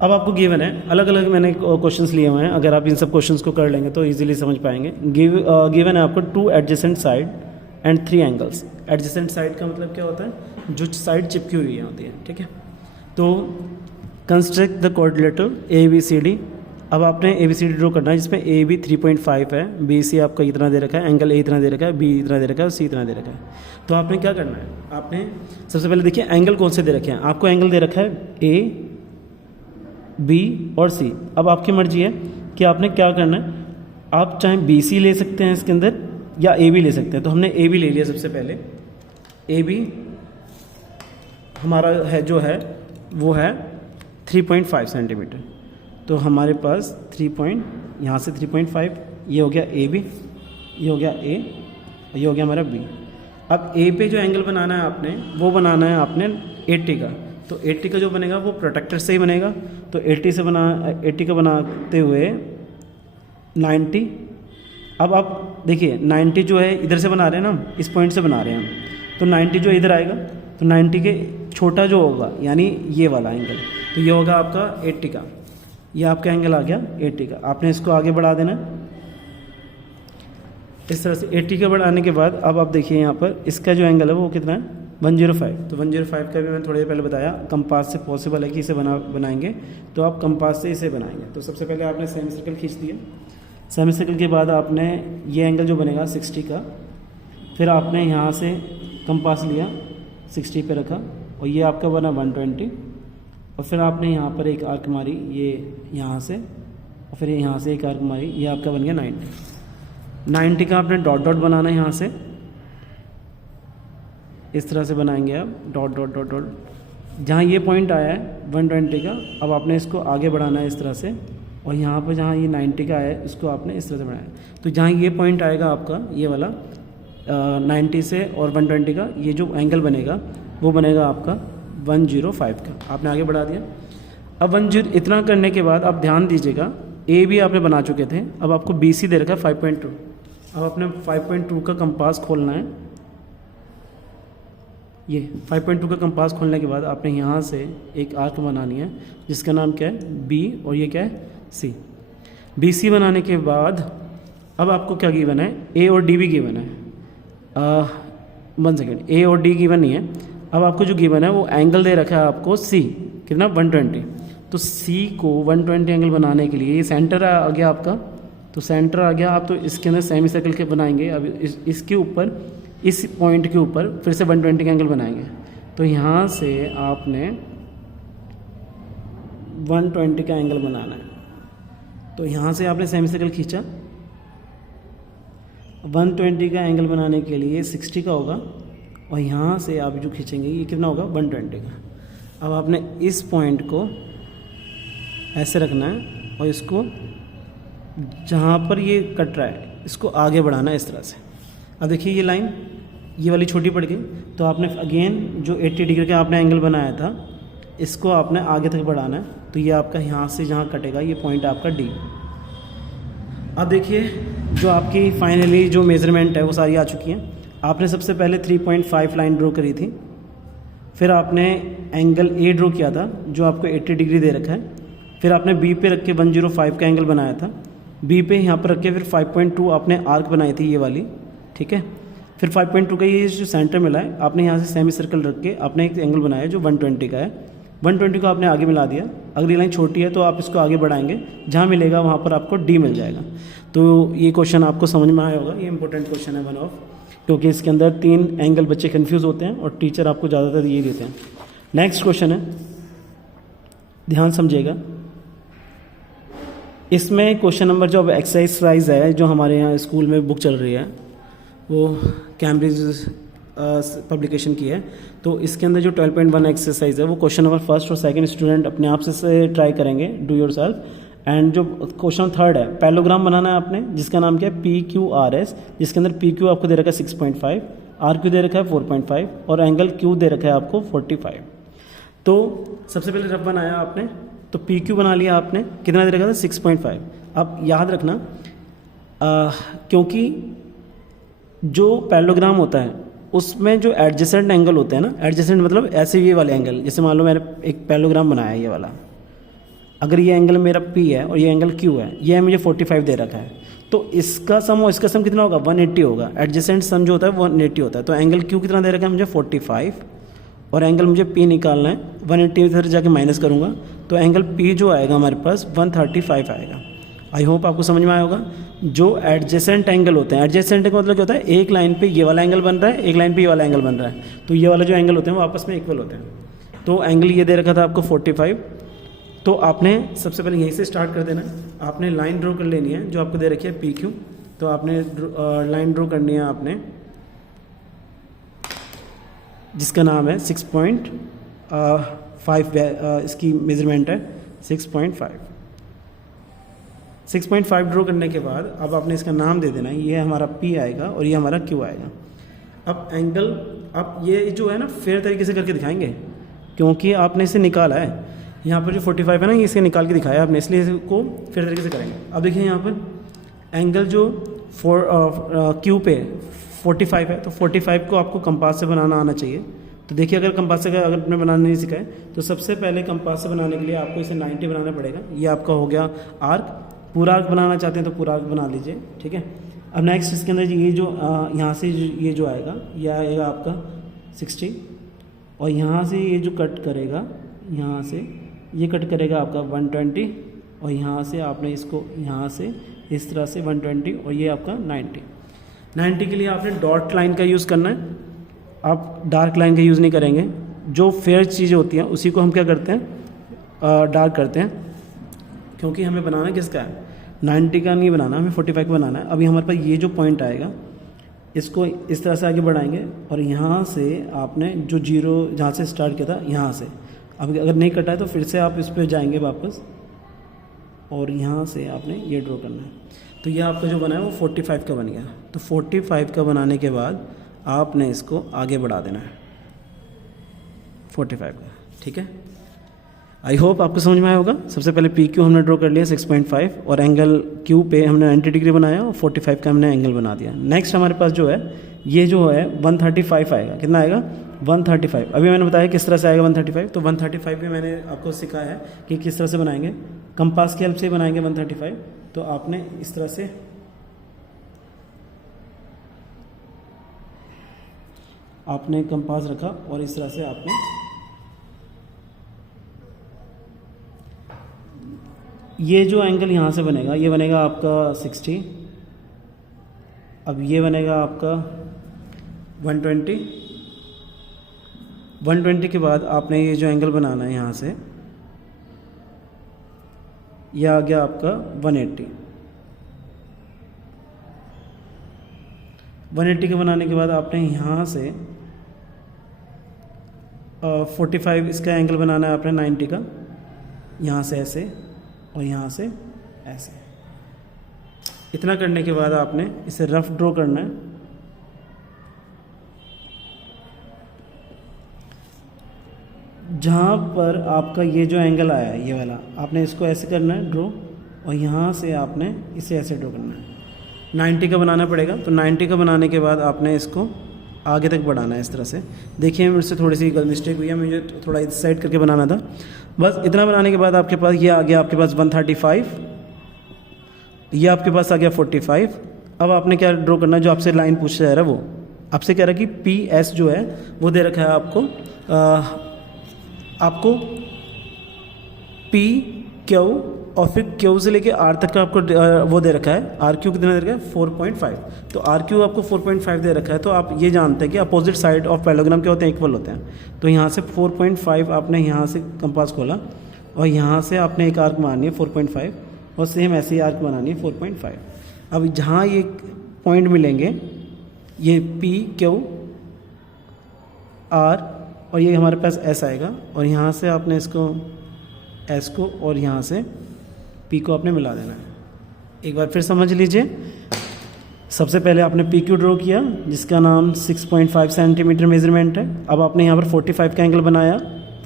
अब आपको गिवन है, अलग अलग मैंने क्वेश्चंस लिए हुए हैं, अगर आप इन सब क्वेश्चंस को कर लेंगे तो इजीली समझ पाएंगे। गिवन है आपको 2 adjacent side and 3 angles. Adjacent side का मतलब क्या होता है, जो साइड चिपकी हुई होती है, ठीक है। तो कंस्ट्रक्ट द क्वाड्रिलेटरल ABCD। अब आपने ABCD ड्रॉ करना है, जिसमें AB 3.5 है, BC आपका इतना दे रखा है, एंगल A इतना दे रखा है, B इतना दे रखा है और C इतना दे रखा है। तो आपने क्या करना है, आपने सबसे पहले देखिए एंगल कौन से दे रखे हैं। आपको एंगल दे रखा है A, B और C। अब आपकी मर्जी है कि आपने क्या करना है, आप चाहे BC ले सकते हैं इसके अंदर, या AB ले सकते हैं। तो हमने AB ले लिया सबसे पहले। AB हमारा है जो है वो है 3.5 सेंटीमीटर। तो हमारे पास 3 यहाँ से 3.5, ये हो गया AB, ये हो गया A, और ये हो गया हमारा B। अब A पे जो एंगल बनाना है आपने, वो बनाना है आपने 80 का, तो 80 का जो बनेगा वो प्रोटेक्टर से ही बनेगा। तो 80 का बनाते हुए 90। अब आप देखिए 90 जो है इधर से बना रहे हैं ना, इस पॉइंट से बना रहे हैं हम, तो 90 जो इधर आएगा, तो 90 के छोटा जो होगा यानी ये वाला एंगल, तो ये होगा आपका 80 का, ये आपका एंगल आ गया 80 का। आपने इसको आगे बढ़ा देना इस तरह से। 80 का बढ़ाने के बाद अब आप देखिए यहाँ पर इसका जो एंगल है वो कितना है, 105। तो 105 का भी मैंने थोड़ी देर पहले बताया, कंपास से पॉसिबल है कि इसे बनाएंगे, तो आप कंपास से इसे बनाएंगे। तो सबसे पहले आपने सेमी सर्कल खींच दिया, सेमी सर्कल के बाद आपने ये एंगल जो बनेगा 60 का, फिर आपने यहाँ से कंपास लिया 60 पे रखा, और ये आपका बना 120, और फिर आपने यहाँ पर एक आर्क मारी ये यहाँ से, और फिर यहाँ से एक आर्क मारी, ये आपका बन गया 90 का आपने डॉट डॉट बनाना है यहाँ से, इस तरह से बनाएंगे आप डॉट डॉट डॉट डॉट। जहाँ ये पॉइंट आया है 120 का, अब आपने इसको आगे बढ़ाना है इस तरह से, और यहाँ पर जहाँ ये 90 का है इसको आपने इस तरह से बढ़ाया। तो जहाँ ये पॉइंट आएगा आपका ये वाला 90 से और 120 का, ये जो एंगल बनेगा वो बनेगा आपका 105 का। आपने आगे बढ़ा दिया। अब 10 इतना करने के बाद आप ध्यान दीजिएगा, ए भी आपने बना चुके थे, अब आपको बी सी दे रखा है 5.2। अब आपने 5.2 का कंपास खोलना है, ये 5.2 का कंपास खोलने के बाद आपने यहाँ से एक आर्क बनानी है जिसका नाम क्या है बी, और ये क्या है सी। बी सी बनाने के बाद अब आपको क्या गिवन है, ए और डी भी गिवन है। 1 सेकेंड, ए और डी गिवन नहीं है। अब आपको जो गिवन है वो एंगल दे रखा है आपको सी, कितना 120। तो सी को 120 एंगल बनाने के लिए ये सेंटर आ गया आपका, तो सेंटर आ गया। आप तो इसके अंदर सेमी सर्कल के बनाएंगे। अब इसके ऊपर, इस पॉइंट के ऊपर फिर से 120 का एंगल बनाएंगे। तो यहाँ से आपने 120 का एंगल बनाना है। तो यहाँ से आपने सेमी सर्कल खींचा, 120 का एंगल बनाने के लिए 60 का होगा, और यहाँ से आप जो खींचेंगे ये कितना होगा 120 का। अब आपने इस पॉइंट को ऐसे रखना है, और इसको जहाँ पर ये कट रहा है इसको आगे बढ़ाना है इस तरह से। अब देखिए ये लाइन ये वाली छोटी पड़ गई, तो आपने अगेन जो 80 डिग्री का आपने एंगल बनाया था इसको आपने आगे तक बढ़ाना है। तो ये आपका यहाँ से जहाँ कटेगा ये पॉइंट आपका डी। अब देखिए जो आपकी फाइनली जो मेज़रमेंट है वो सारी आ चुकी हैं। आपने सबसे पहले 3.5 लाइन ड्रॉ करी थी, फिर आपने एंगल ए ड्रॉ किया था जो आपको 80 डिग्री दे रखा है, फिर आपने बी पे रख के 105 का एंगल बनाया था, बी पे यहाँ पर रख के फिर 5.2 आपने आर्क बनाई थी ये वाली, ठीक है। फिर 5.2 का ये जो सेंटर मिला है आपने यहाँ से सेमी सर्कल रख के आपने एक एंगल बनाया जो 120 का है। 120 को आपने आगे मिला दिया। अगली लाइन छोटी है तो आप इसको आगे बढ़ाएंगे, जहाँ मिलेगा वहाँ पर आपको डी मिल जाएगा। तो ये क्वेश्चन आपको समझ में आया होगा, ये इंपॉर्टेंट क्वेश्चन है 1 ऑफ, क्योंकि इसके अंदर 3 एंगल बच्चे कंफ्यूज होते हैं और टीचर आपको ज़्यादातर ये देते हैं। नेक्स्ट क्वेश्चन है, ध्यान समझिएगा। इसमें क्वेश्चन नंबर जो अब एक्सरसाइज है जो हमारे यहाँ स्कूल में बुक चल रही है वो कैम्ब्रिज पब्लिकेशन की है, तो इसके अंदर जो 12.1 एक्सरसाइज है वो क्वेश्चन नंबर 1 और 2 स्टूडेंट अपने आप से ट्राई करेंगे, डू योर सेल्फ। एंड जो क्वेश्चन 3 है, पैलोग्राम बनाना है आपने जिसका नाम क्या है PQRS, जिसके अंदर PQ आपको दे रखा है 6.5, RQ दे रखा है 4.5 और एंगल Q दे रखा है आपको 45। तो सबसे पहले रफ बनाया आपने, तो PQ बना लिया आपने, कितना दे रखा था 6.5। अब याद रखना क्योंकि जो पैलोग्राम होता है उसमें जो एडजेसेंट एंगल होते हैं ना, एडजेसेंट मतलब ऐसे ये वाले एंगल, जैसे मान लो मैंने एक पैलोग्राम बनाया है ये वाला, अगर ये एंगल मेरा P है और ये एंगल Q है, ये मुझे 45 दे रखा है, तो इसका सम और इसका सम कितना होगा 180 होगा। एडजेसेंट सम जो होता है 180 होता है। तो एंगल Q कितना दे रखा है मुझे 45, और एंगल मुझे P निकालना है, 180 इधर जाके माइनस करूँगा तो एंगल P जो आएगा हमारे पास 135 आएगा। आई होप आपको समझ में आया होगा। जो एडजेसेंट एंगल होते हैं, एडजेसेंट का मतलब क्या होता है, एक लाइन पे ये वाला एंगल बन रहा है, एक लाइन पे ये वाला एंगल बन रहा है, तो ये वाला जो एंगल होते हैं वो आपस में इक्वल होते हैं। तो एंगल ये दे रखा था आपको 45, तो आपने सबसे पहले यहीं से स्टार्ट कर देना है। आपने लाइन ड्रॉ कर लेनी है जो आपको दे रखी है PQ, तो आपने लाइन ड्रॉ करनी है आपने जिसका नाम है 6.5, इसकी मेजरमेंट है 6.5। 6.5 ड्रॉ करने के बाद अब आपने इसका नाम दे देना है, ये हमारा P आएगा और ये हमारा Q आएगा। अब एंगल, अब ये जो है ना फेयर तरीके से करके दिखाएंगे, क्योंकि आपने इसे निकाला है। यहाँ पर जो 45 है ना, ये इसे निकाल के दिखाया आपने, इसलिए इसको फिर तरीके से करेंगे। अब देखिए यहाँ पर एंगल जो क्यू पे 45 है, तो 45 को आपको कंपास से बनाना आना चाहिए। तो देखिए अगर कंपास से अगर आपने बनाना नहीं सीखा है तो सबसे पहले कंपास से बनाने के लिए आपको इसे 90 बनाना पड़ेगा। ये आपका हो गया आर्क। पूरा आर्क बनाना चाहते हैं तो पूरा आर्क बना लीजिए, ठीक है। अब नेक्स्ट इसके अंदर ये जो यहाँ से ये जो आएगा, यह आएगा आपका 60, और यहाँ से ये जो कट करेगा, यहाँ से ये कट करेगा आपका 120, और यहाँ से आपने इसको यहाँ से इस तरह से 120, और ये आपका 90 के लिए आपने डॉट लाइन का यूज़ करना है, आप डार्क लाइन का यूज़ नहीं करेंगे। जो फेयर चीज़ें होती हैं उसी को हम क्या करते हैं, डार्क करते हैं, क्योंकि हमें बनाना किसका है, 90 का नहीं बनाना, हमें 45 का बनाना है। अभी हमारे पास ये जो पॉइंट आएगा, इसको इस तरह से आगे बढ़ाएंगे, और यहाँ से आपने जो जीरो जहाँ से स्टार्ट किया था, यहाँ से अब अगर नहीं कटा है तो फिर से आप इस पर जाएंगे वापस, और यहाँ से आपने ये ड्रॉ करना है। तो ये आपका जो बना है वो 45 का बन गया। तो 45 का बनाने के बाद आपने इसको आगे बढ़ा देना है 45 का, ठीक है। आई होप आपको समझ में आया होगा। सबसे पहले पी क्यू हमने ड्रॉ कर लिया 6.5, और एंगल क्यू पे हमने 90 डिग्री बनाया, और 45 का हमने एंगल बना दिया। नेक्स्ट हमारे पास जो है ये जो है 135 आएगा। कितना आएगा, 135। अभी मैंने बताया किस तरह से आएगा 135। तो 135 भी मैंने आपको सिखाया है कि किस तरह से बनाएंगे, कंपास की हेल्प से बनाएंगे 135। तो आपने इस तरह से आपने कंपास रखा, और इस तरह से आपने ये जो एंगल यहाँ से बनेगा, ये बनेगा आपका 60, अब ये बनेगा आपका 120। 120 के बाद आपने ये जो एंगल बनाना है यहाँ से, यह आ गया आपका 180। 180 के बनाने के बाद आपने यहाँ से 45 इसका एंगल बनाना है आपने 90 का, यहाँ से ऐसे और यहाँ से ऐसे। इतना करने के बाद आपने इसे रफ ड्रॉ करना है। जहाँ पर आपका ये जो एंगल आया है ये वाला, आपने इसको ऐसे करना है ड्रॉ, और यहाँ से आपने इसे ऐसे ड्रॉ करना है। 90 का बनाना पड़ेगा। तो 90 का बनाने के बाद आपने इसको आगे तक बढ़ाना है इस तरह से। देखिए मेरे से थोड़ी सी मिस्टेक हुई है, मुझे थोड़ा इस साइड करके बनाना था। बस इतना बनाने के बाद आपके पास ये आ गया, आपके पास 135, ये आपके पास आ गया 45। अब आपने क्या ड्रॉ करना है, जो आपसे लाइन पूछा जा रहा है वो आपसे कह रहा है कि PS जो है वो दे रखा है आपको PQ, और फिर Q से लेके R तक का आपको वो दे रखा है। RQ कितना दे रखा है, 4.5। तो RQ आपको 4.5 दे रखा है। तो आप ये जानते हैं कि अपोजिट साइड ऑफ पैरेललोग्राम क्या होते हैं, इक्वल होते हैं। तो यहाँ से 4.5 आपने यहाँ से कंपास खोला, और यहाँ से आपने एक आर्क बनानी है 4.5, और सेम ऐसे ही आर्क बनानी है 4.5। अब जहाँ ये पॉइंट मिलेंगे, ये PQ R, और ये हमारे पास S आएगा, और यहाँ से आपने इसको S को और यहाँ से P को आपने मिला देना है। एक बार फिर समझ लीजिए। सबसे पहले आपने PQ ड्रॉ किया जिसका नाम 6.5 सेंटीमीटर मेजरमेंट है। अब आपने यहाँ पर 45 का एंगल बनाया,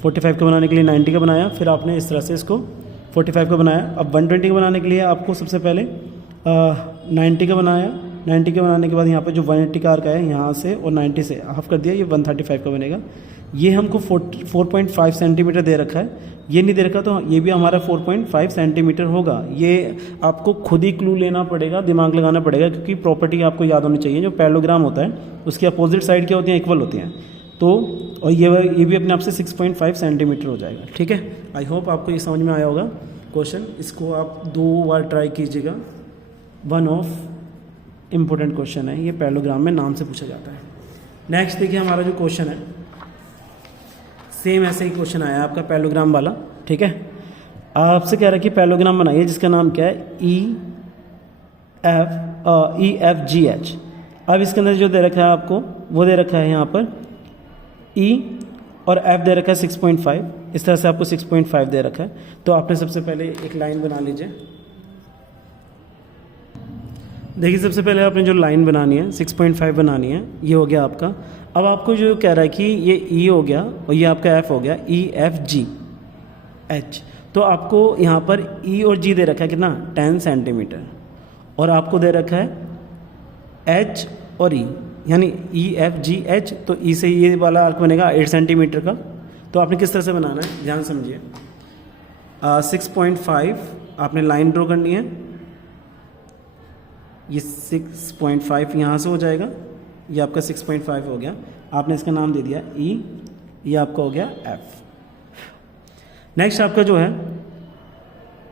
45 का बनाने के लिए 90 का बनाया, फिर आपने इस तरह से इसको 45 का बनाया। अब 120 का बनाने के लिए आपको सबसे पहले 90 का बनाया। 90 के बनाने के बाद यहाँ पे जो 180 का आर्क है यहाँ से और 90 से हाफ कर दिया, ये 135 का बनेगा। ये हमको 4.5 सेंटीमीटर दे रखा है, ये नहीं दे रखा तो ये भी हमारा 4.5 सेंटीमीटर होगा। ये आपको खुद ही क्लू लेना पड़ेगा, दिमाग लगाना पड़ेगा, क्योंकि प्रॉपर्टी आपको याद होनी चाहिए। जो पैरेललोग्राम होता है उसकी अपोजिट साइड क्या होती हैं, इक्वल होती हैं। तो और ये भी अपने आप से 6.5 सेंटीमीटर हो जाएगा। ठीक है, आई होप आपको ये समझ में आया होगा क्वेश्चन। इसको आप 2 बार ट्राई कीजिएगा। वन ऑफ इम्पोर्टेंट क्वेश्चन है ये, पैरेललोग्राम में नाम से पूछा जाता है। नेक्स्ट देखिए हमारा जो क्वेश्चन है, सेम ऐसे ही क्वेश्चन आया आपका पैरेललोग्राम वाला। ठीक है, आपसे कह रहा है कि पैरेललोग्राम बनाइए जिसका नाम क्या है, EFGH। अब इसके अंदर जो दे रखा है आपको वो दे रखा है यहाँ पर E और F दे रखा है 6.5। इस तरह से आपको 6.5 दे रखा है। तो आपने सबसे पहले एक लाइन बना लीजिए। देखिए सबसे पहले आपने जो लाइन बनानी है 6.5 बनानी है, ये हो गया आपका अब आपको जो कह रहा है कि ये ई हो गया और ये आपका एफ हो गया, ई एफ जी एच, तो आपको यहाँ पर ई और जी दे रखा है कितना 10 सेंटीमीटर, और आपको दे रखा है एच और ई, यानी ई एफ जी एच, तो ई से ये वाला आर्क बनेगा 8 सेंटीमीटर का। तो आपने किस तरह से बनाना है, ध्यान समझिए। 6.5 आपने लाइन ड्रॉ करनी है, ये 6.5 यहाँ से हो जाएगा, ये आपका 6.5 हो गया, आपने इसका नाम दे दिया ई, ये आपका हो गया एफ। नेक्स्ट आपका जो है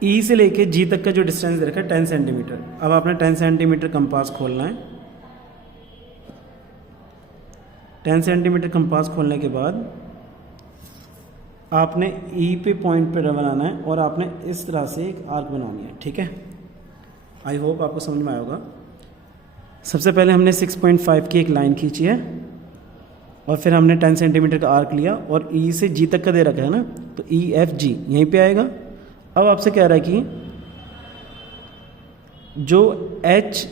ई से लेके जी तक का जो डिस्टेंस दे रखा है 10 सेंटीमीटर। अब आपने 10 सेंटीमीटर कंपास खोलना है। 10 सेंटीमीटर कंपास खोलने के बाद आपने ई पे पॉइंट पे बनाना है और आपने इस तरह से एक आर्क बनानी है, ठीक है। आई होप आपको समझ में आया होगा। सबसे पहले हमने 6.5 की एक लाइन खींची है और फिर हमने 10 सेंटीमीटर का आर्क लिया और ई से जी तक का दे रखा है ना, तो ई एफ जी यहीं पे आएगा। अब आपसे कह रहा है कि जो एच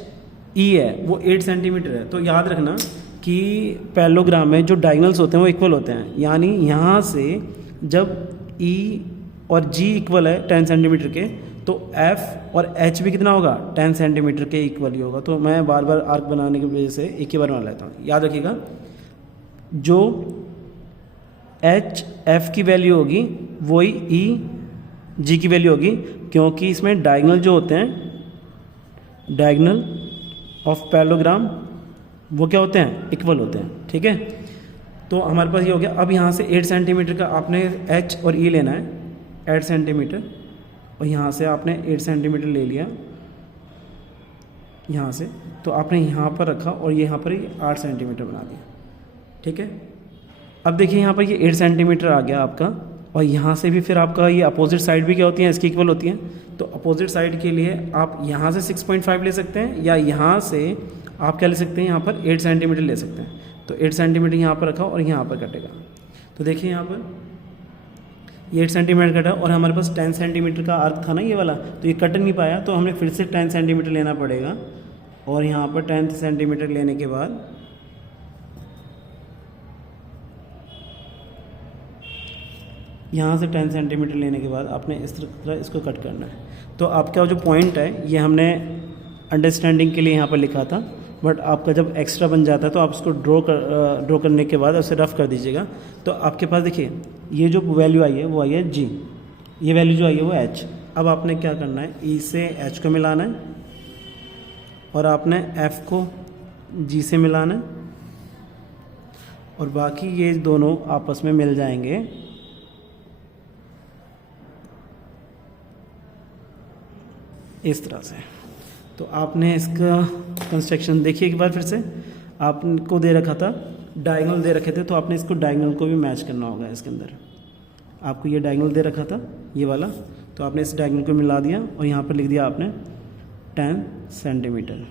ई है वो 8 सेंटीमीटर है, तो याद रखना कि पैरेललोग्राम में जो डायगोनल्स होते हैं वो इक्वल होते हैं, यानी यहाँ से जब ई और जी इक्वल है 10 सेंटीमीटर के, तो एफ और एच भी कितना होगा 10 सेंटीमीटर के इक्वल ही होगा। तो मैं बार बार आर्क बनाने की वजह से एक ही बार बना लेता हूँ। याद रखिएगा, जो एच एफ की वैल्यू होगी वही ई जी की वैल्यू होगी, क्योंकि इसमें डायगोनल जो होते हैं, डायगोनल ऑफ पैरेललोग्राम वो क्या होते हैं, इक्वल होते हैं, ठीक है। तो हमारे पास ये हो गया। अब यहाँ से 8 सेंटीमीटर का आपने एच और ई लेना है, 8 सेंटीमीटर, और यहाँ से आपने 8 सेंटीमीटर ले लिया यहाँ से, तो आपने यहाँ पर रखा और ये यहाँ पर ही 8 सेंटीमीटर बना दिया, ठीक है। अब देखिए यहाँ पर ये 8 सेंटीमीटर आ गया आपका, और यहाँ से भी फिर आपका ये अपोजिट साइड भी क्या होती है, इसकी इक्वल होती हैं। तो अपोजिट साइड के लिए आप यहाँ से 6.5 ले सकते हैं, या यहाँ से आप क्या ले सकते हैं, यहाँ पर 8 सेंटीमीटर ले सकते हैं। तो 8 सेंटीमीटर यहाँ पर रखा और यहाँ पर कटेगा। तो देखिए यहाँ पर ये 8 सेंटीमीटर कटा और हमारे पास 10 सेंटीमीटर का आर्क था ना ये वाला, तो ये कट नहीं पाया, तो हमें फिर से 10 सेंटीमीटर लेना पड़ेगा। और यहाँ पर 10 सेंटीमीटर लेने के बाद यहाँ से 10 सेंटीमीटर लेने के बाद आपने इस तरह इसको कट करना है। तो आपका जो पॉइंट है ये हमने अंडरस्टैंडिंग के लिए यहाँ पर लिखा था, बट आपका जब एक्स्ट्रा बन जाता है तो आप उसको ड्रॉ करने के बाद उसे रफ कर दीजिएगा। तो आपके पास देखिए ये जो वैल्यू आई है वो आई है जी, ये वैल्यू जो आई है वो एच। अब आपने क्या करना है, ई से एच को मिलाना है और आपने एफ को जी से मिलाना है, और बाकी ये दोनों आपस में मिल जाएंगे। इस तरह से। तो आपने इसका कंस्ट्रक्शन देखिए एक बार फिर से, आपको दे रखा था डायगोनल दे रखे थे, तो आपने इसको डायगोनल को भी मैच करना होगा। इसके अंदर आपको ये डायगोनल दे रखा था ये वाला, तो आपने इस डायगोनल को मिला दिया और यहाँ पर लिख दिया आपने 10 सेंटीमीटर।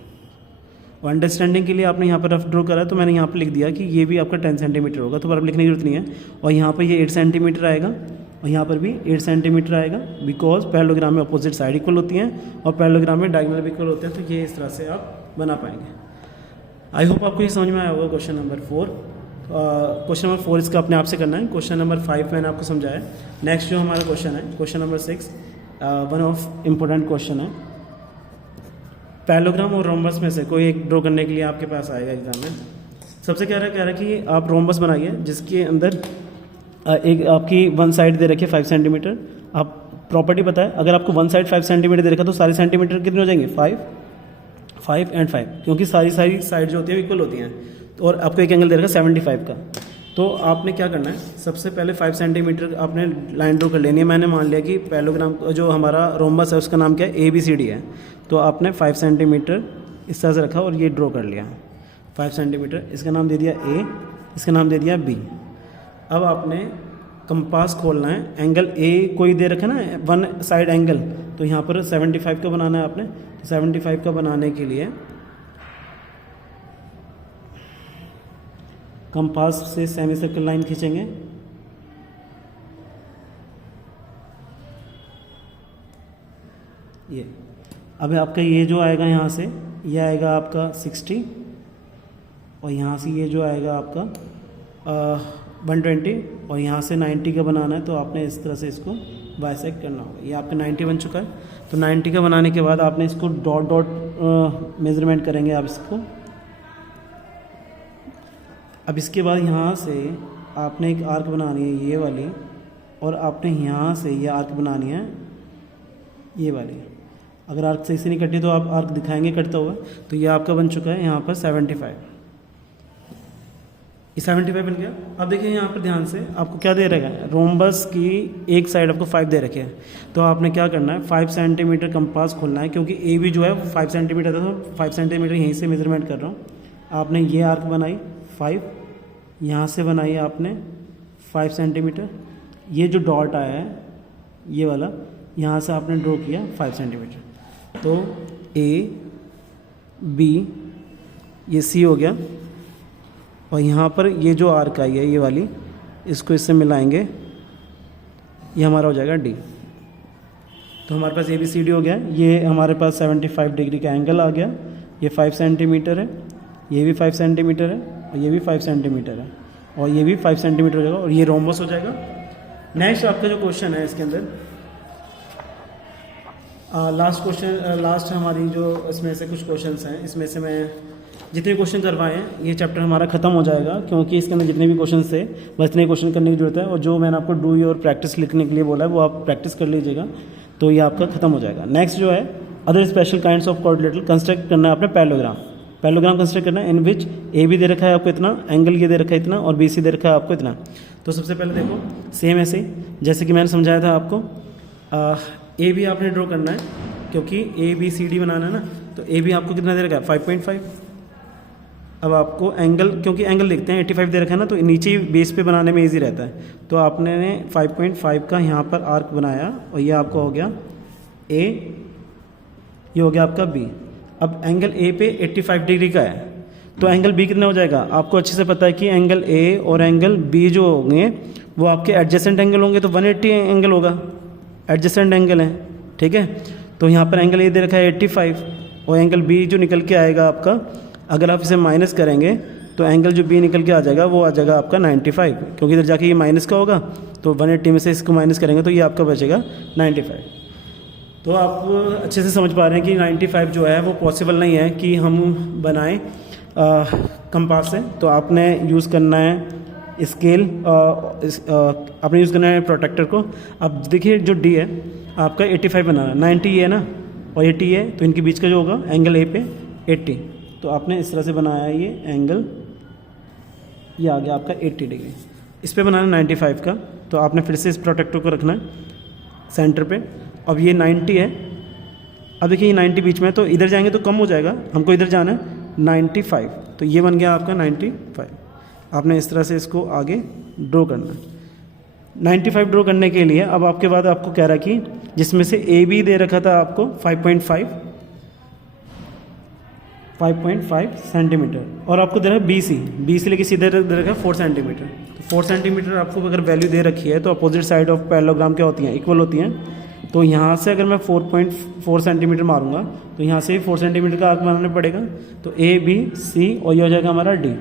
और अंडरस्टैंडिंग के लिए आपने यहाँ पर रफ ड्रॉ करा, तो मैंने यहाँ पर लिख दिया कि ये भी आपका 10 सेंटीमीटर होगा, तो पर लिखने की जरूरत नहीं है। और यहाँ पर ये 8 सेंटीमीटर आएगा और यहाँ पर भी 8 सेंटीमीटर आएगा, बिकॉज पैरेललोग्राम में अपोजिट साइड इक्वल होती हैं और पैरेललोग्राम में डायगोनल भी इक्वल होते हैं। तो ये इस तरह से आप बना पाएंगे। आई होप आपको ये समझ में आया होगा। क्वेश्चन नंबर 4, क्वेश्चन नंबर 4 इसका अपने आप से करना है। क्वेश्चन नंबर 5 मैंने आपको समझाया। नेक्स्ट जो हमारा क्वेश्चन है, question number 6, one of important question है। पैरेललोग्राम और रोम्बस में से कोई एक ड्रॉ करने के लिए आपके पास आएगा एग्जाम में। सबसे कह रहा है कि आप रोम्बस बनाइए जिसके अंदर एक आपकी वन साइड दे रखी है 5 सेंटीमीटर। आप प्रॉपर्टी पता है, अगर आपको वन साइड 5 सेंटीमीटर दे रखा तो सारे सेंटीमीटर कितने हो जाएंगे, 5 एंड 5, क्योंकि सारी साइड जो होती है इक्वल होती हैं। तो और आपको एक एंगल दे रखा है 75 का। तो आपने क्या करना है, सबसे पहले 5 सेंटीमीटर आपने लाइन ड्रॉ कर लेनी है। मैंने मान लिया कि पैरेललोग्राम जो हमारा रोम्बस है उसका नाम क्या है, ABCD है। तो आपने 5 सेंटीमीटर इस तरह से रखा और ये ड्रॉ कर लिया 5 सेंटीमीटर। इसका नाम दे दिया A, इसका नाम दे दिया B। अब आपने कंपास खोलना है, एंगल A कोई दे रखा है ना, वन साइड एंगल, तो यहाँ पर 75 का बनाना है आपने। तो 75 का बनाने के लिए कंपास से सेमी सर्कल लाइन खींचेंगे। ये अब आपका ये जो आएगा यहाँ से, ये आएगा आपका 60 और यहाँ से ये जो आएगा आपका 120 और यहाँ से 90 का बनाना है, तो आपने इस तरह से इसको बाइसेक्ट करना होगा। ये आपका 90 बन चुका है। तो 90 का बनाने के बाद आपने इसको डॉट डॉट मेजरमेंट करेंगे आप इसको। अब इसके बाद यहाँ से आपने एक आर्क बनानी है ये वाली, और आपने यहाँ से ये आर्क बनानी है ये वाली। अगर आर्क सही से नहीं कटी तो आप आर्क दिखाएंगे कटता हुआ। तो ये आपका बन चुका है यहाँ पर 75। ये 75 बन गया। अब देखिए यहाँ पर ध्यान से आपको क्या दे रखा है, रोम्बस की एक साइड आपको 5 दे रखे हैं। तो आपने क्या करना है, 5 सेंटीमीटर कंपास खोलना है, क्योंकि ए भी जो है 5 सेंटीमीटर था, तो 5 सेंटीमीटर यहीं से मेजरमेंट कर रहा हूँ। आपने ये आर्क बनाई 5, यहाँ से बनाई आपने 5 सेंटीमीटर। ये जो डॉट आया है ये वाला, यहाँ से आपने ड्रॉ किया 5 सेंटीमीटर। तो ए बी ये सी हो गया, और यहाँ पर ये जो आर्क आई है ये वाली, इसको इससे मिलाएंगे, ये हमारा हो जाएगा डी। तो हमारे पास ए बी सी डी हो गया। ये हमारे पास 75 डिग्री का एंगल आ गया। ये 5 सेंटीमीटर है, ये भी 5 सेंटीमीटर है, और ये भी 5 सेंटीमीटर है, और ये भी 5 सेंटीमीटर हो जाएगा, और ये रोम्बस हो जाएगा। नेक्स्ट आपका जो क्वेश्चन है इसके अंदर लास्ट हमारी जो इसमें से कुछ क्वेश्चंस हैं, इसमें से मैं जितने क्वेश्चन करवाए हैं ये चैप्टर हमारा खत्म हो जाएगा, क्योंकि इसके अंदर जितने भी क्वेश्चन थे बस इतने क्वेश्चन करने की जरूरत है। और जो मैंने आपको डू योर प्रैक्टिस लिखने के लिए बोला है वो आप प्रैक्टिस कर लीजिएगा, तो ये आपका खत्म हो जाएगा। नेक्स्ट जो है other special kinds of coordinator construct करना है आपने पैरेललोग्राम कंस्ट्रक्ट करना है, इन विच ए भी दे रखा है आपको इतना, एंगल ये दे रखा है इतना, और बी सी दे रखा है आपको इतना। तो सबसे पहले देखो सेम ऐसे ही जैसे कि मैंने समझाया था आपको, ए भी आपने ड्रॉ करना है, क्योंकि ए बी सी डी बनाना है ना। तो ए भी आपको कितना दे रखा है 5.5। अब आपको एंगल, क्योंकि एंगल लिखते हैं 85 दे रखा है ना, तो नीचे ही बेस पे बनाने में इजी रहता है। तो आपने 5.5 का यहाँ पर आर्क बनाया, और ये आपका हो गया ए, ये हो गया आपका बी। अब एंगल ए पे 85 डिग्री का है, तो एंगल बी कितना हो जाएगा, आपको अच्छे से पता है कि एंगल ए और एंगल बी जो होंगे वो आपके एडजेसेंट एंगल होंगे, तो 180 एंगल होगा, एडजेसेंट एंगल है, ठीक है। तो यहाँ पर एंगल ए दे रखा है 85, और एंगल बी जो निकल के आएगा आपका, अगर आप इसे माइनस करेंगे तो एंगल जो बी निकल के आ जाएगा वो आ जाएगा आपका 95, क्योंकि इधर जाके ये माइनस का होगा, तो 180 में से इसको माइनस करेंगे तो ये आपका बचेगा 95। तो आप अच्छे से समझ पा रहे हैं कि 95 जो है वो पॉसिबल नहीं है कि हम बनाएं कंपास से। तो आपने यूज़ करना है स्केल, आपने यूज़ करना है प्रोटेक्टर को। अब देखिए जो डी है आपका 85 बनाना, 90 है ना और 80 है, तो इनके बीच का जो होगा एंगल ए पे 80। तो आपने इस तरह से बनाया ये एंगल, ये आ गया आपका 80 डिग्री। इस पे बनाना 95 का, तो आपने फिर से इस प्रोटेक्टर को रखना है सेंटर पे। अब ये 90 है, अब देखिए ये 90 बीच में है, तो इधर जाएंगे तो कम हो जाएगा, हमको इधर जाना है 95, तो ये बन गया आपका 95। आपने इस तरह से इसको आगे ड्रॉ करना है। 95 ड्रॉ करने के लिए अब आपके बाद आपको कह रहा है कि जिसमें से ए बी दे रखा था आपको 5.5 सेंटीमीटर, और आपको दे रहा है बी सी लेके सीधे दे रखा है 4 सेंटीमीटर। तो 4 सेंटीमीटर आपको अगर वैल्यू दे रखी है तो अपोजिट साइड ऑफ पैरेललोग्राम क्या होती हैं, इक्वल होती हैं। तो यहाँ से अगर मैं 4.4 सेंटीमीटर मारूंगा तो यहाँ से 4 सेंटीमीटर का आर्क बनाना पड़ेगा। तो ए बी सी और ये हो जाएगा हमारा डी।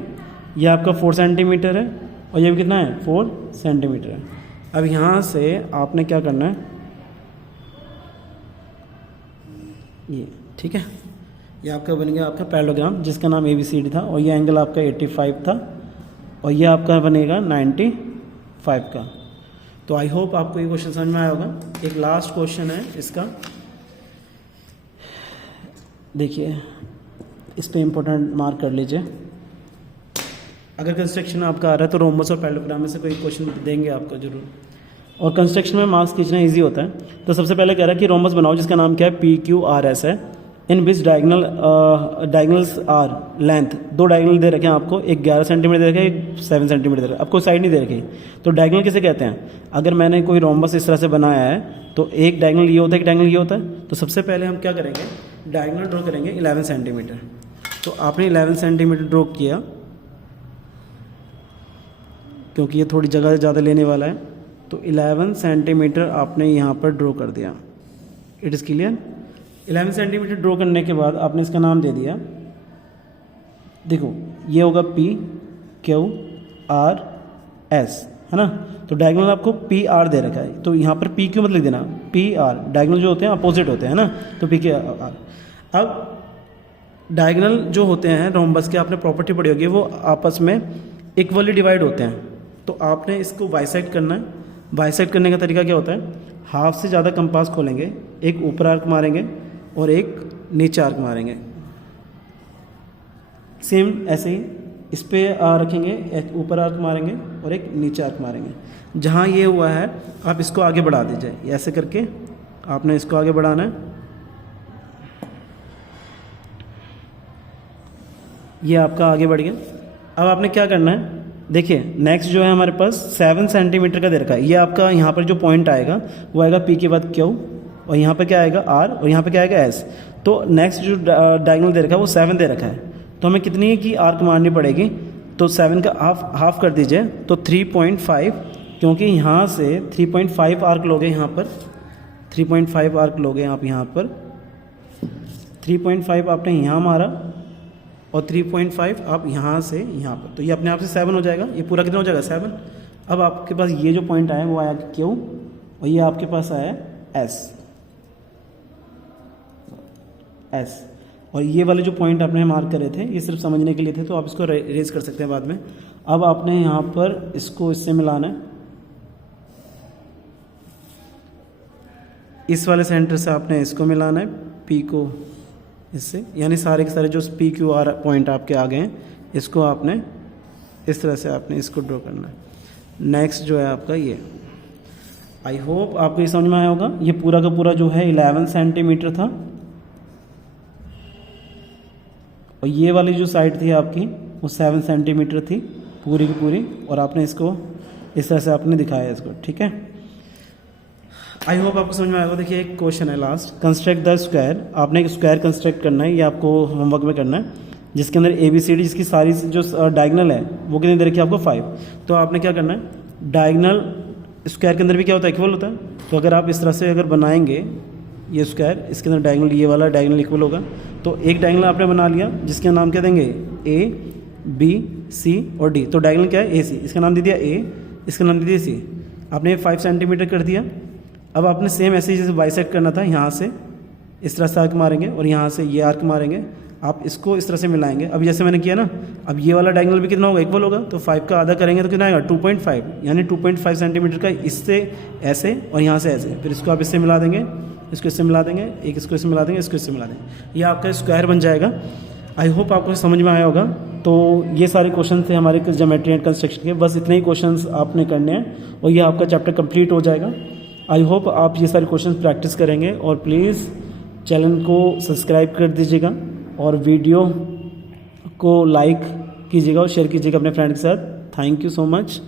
ये आपका 4 सेंटीमीटर है और ये भी कितना है 4 सेंटीमीटर है। अब यहाँ से आपने क्या करना है, ये ठीक है, ये आपका बन गया आपका पैरेललोग्राम जिसका नाम ABCD था, और ये एंगल आपका 85 था, और ये आपका बनेगा 95 का। तो आई होप आपको ये क्वेश्चन समझ में आया होगा। एक लास्ट क्वेश्चन है इसका, देखिए इस पे इम्पोर्टेंट मार्क कर लीजिए। अगर कंस्ट्रक्शन आपका आ रहा है तो रोम्बस और पैरेललोग्राम में से कोई क्वेश्चन देंगे आपको जरूर, और कंस्ट्रक्शन में मार्क्स खींचना इजी होता है। तो सबसे पहले कह रहा है कि रोम्बस बनाओ जिसका नाम क्या है PQRS है, इन विच डायगनल्स आर लेंथ, 2 डायगनल दे रखे हैं आपको, एक 11 सेंटीमीटर दे रखे हैं, एक 7 सेंटीमीटर दे रखा है, आपको साइड नहीं दे रखी। तो डायगनल किसे कहते हैं, अगर मैंने कोई रोम्बस इस तरह से बनाया है तो एक डायगनल ये होता है, एक डायगनल ये होता है। तो सबसे पहले हम क्या करेंगे, डायगनल ड्रॉ करेंगे 11 सेंटीमीटर। तो आपने 11 सेंटीमीटर ड्रॉ किया, क्योंकि ये थोड़ी जगह ज़्यादा लेने वाला है, तो 11 सेंटीमीटर आपने यहाँ पर ड्रॉ कर दिया। It is clear. 11 centimetre draw करने के बाद आपने इसका नाम दे दिया, देखो ये होगा PQR, आर एस, है ना। तो डायगोनल आपको पी आर दे रखा है, तो यहाँ पर पी क्यू मत लिख देना, पी आर। डायगोनल जो होते हैं अपोजिट होते हैं ना, तो पी के आर। अब डायगोनल जो होते हैं रोम्बस के, आपने प्रॉपर्टी पढ़ी होगी, वो आपस में इक्वली डिवाइड होते हैं। तो आपने इसको बाइसेक्ट करना है। बाइसेक्ट करने का तरीका क्या होता है, हाफ से ज़्यादा कंपास खोलेंगे, एक ऊपर आर्क मारेंगे और एक नीचे आर्क मारेंगे। सेम ऐसे ही इस पे रखेंगे, एक ऊपर आर्क मारेंगे और एक नीचे आर्क मारेंगे। जहाँ ये हुआ है आप इसको आगे बढ़ा दीजिए, ऐसे करके आपने इसको आगे बढ़ाना है। ये आपका आगे बढ़ गया। अब आपने क्या करना है, देखिए नेक्स्ट जो है हमारे पास 7 सेंटीमीटर का दे रखा है। ये आपका यहाँ पर जो पॉइंट आएगा वो आएगा पी के बाद क्यू, और यहाँ पर क्या आएगा आर, और यहाँ पर क्या आएगा एस। तो नेक्स्ट जो डायगोनल दे रखा है वो 7 दे रखा है, तो हमें कितनी की आर्क मारनी पड़ेगी, तो 7 का हाफ कर दीजिए, तो 3.5, क्योंकि यहाँ से 3.5 आर्क लोगे, यहाँ पर 3.5 आर्क लोगे आप, यहाँ पर 3.5 आपने यहाँ मारा और 3.5 आप यहाँ से यहाँ पर, तो ये अपने आप से 7 हो जाएगा। ये पूरा कितना हो जाएगा 7। अब आपके पास ये जो पॉइंट आया वो आया क्यू, और ये आपके पास आया एस। और ये वाले जो पॉइंट आपने मार्क करे थे ये सिर्फ समझने के लिए थे, तो आप इसको रेज कर सकते हैं बाद में। अब आपने यहाँ पर इसको इससे मिलाना है, इस वाले सेंटर से आपने इसको मिलाना है, पी को इससे, यानी सारे के सारे जो पी क्यू आर पॉइंट आपके आ गए हैं, इसको आपने इस तरह से आपने इसको ड्रॉ करना है। नेक्स्ट जो है आपका ये, आई होप आपको ये समझ में आया होगा। ये पूरा का पूरा जो है 11 सेंटीमीटर था, और ये वाली जो साइड थी आपकी वो 7 सेंटीमीटर थी पूरी की पूरी, और आपने इसको इस तरह से आपने दिखाया इसको, ठीक है। आई होप आपको समझ में आएगा। देखिए एक क्वेश्चन है लास्ट, कंस्ट्रक्ट द स्क्वायर। आपने एक स्क्वायर कंस्ट्रक्ट करना है, ये आपको होमवर्क में करना है, जिसके अंदर ABCD जिसकी सारी जो डायगोनल है वो कितनी दे रखी है आपको 5। तो आपने क्या करना है, डायगोनल स्क्वायर के अंदर भी क्या होता है, इक्वल होता है। तो अगर आप इस तरह से अगर बनाएंगे ये स्क्वायर, इसके अंदर डायगोनल ये वाला डायगोनल इक्वल होगा। तो एक डायगोनल आपने बना लिया जिसका नाम क्या देंगे, A B C और D। तो डायगोनल क्या है AC, इसका नाम दे दिया A, इसका नाम दे दिया C। आपने 5 सेंटीमीटर कर दिया। अब आपने सेम ऐसे ही जैसे बाइसेक्ट करना था, यहाँ से इस तरह से आर्क मारेंगे और यहाँ से ये आर्क मारेंगे, आप इसको इस तरह से मिलाएंगे। अब जैसे मैंने किया ना, अब ये वाला डायगोनल भी कितना होगा, इक्वल होगा। तो 5 का आधा करेंगे तो कितना आएगा 2.5, यानी 2.5 सेंटीमीटर का इससे ऐसे और यहाँ से ऐसे। फिर इसको आप इससे मिला देंगे, इसको इससे मिला देंगे, एक इसको इससे मिला देंगे, इसको इससे मिला देंगे, ये आपका स्क्वायर बन जाएगा। आई होप आपको समझ में आया होगा। तो ये सारे क्वेश्चन थे हमारे ज्योमेट्री एंड कंस्ट्रक्शन के, बस इतने ही क्वेश्चंस आपने करने हैं और ये आपका चैप्टर कंप्लीट हो जाएगा। आई होप आप ये सारे क्वेश्चंस प्रैक्टिस करेंगे, और प्लीज़ चैनल को सब्सक्राइब कर दीजिएगा और वीडियो को लाइक कीजिएगा और शेयर कीजिएगा अपने फ्रेंड के साथ। Thank you so much.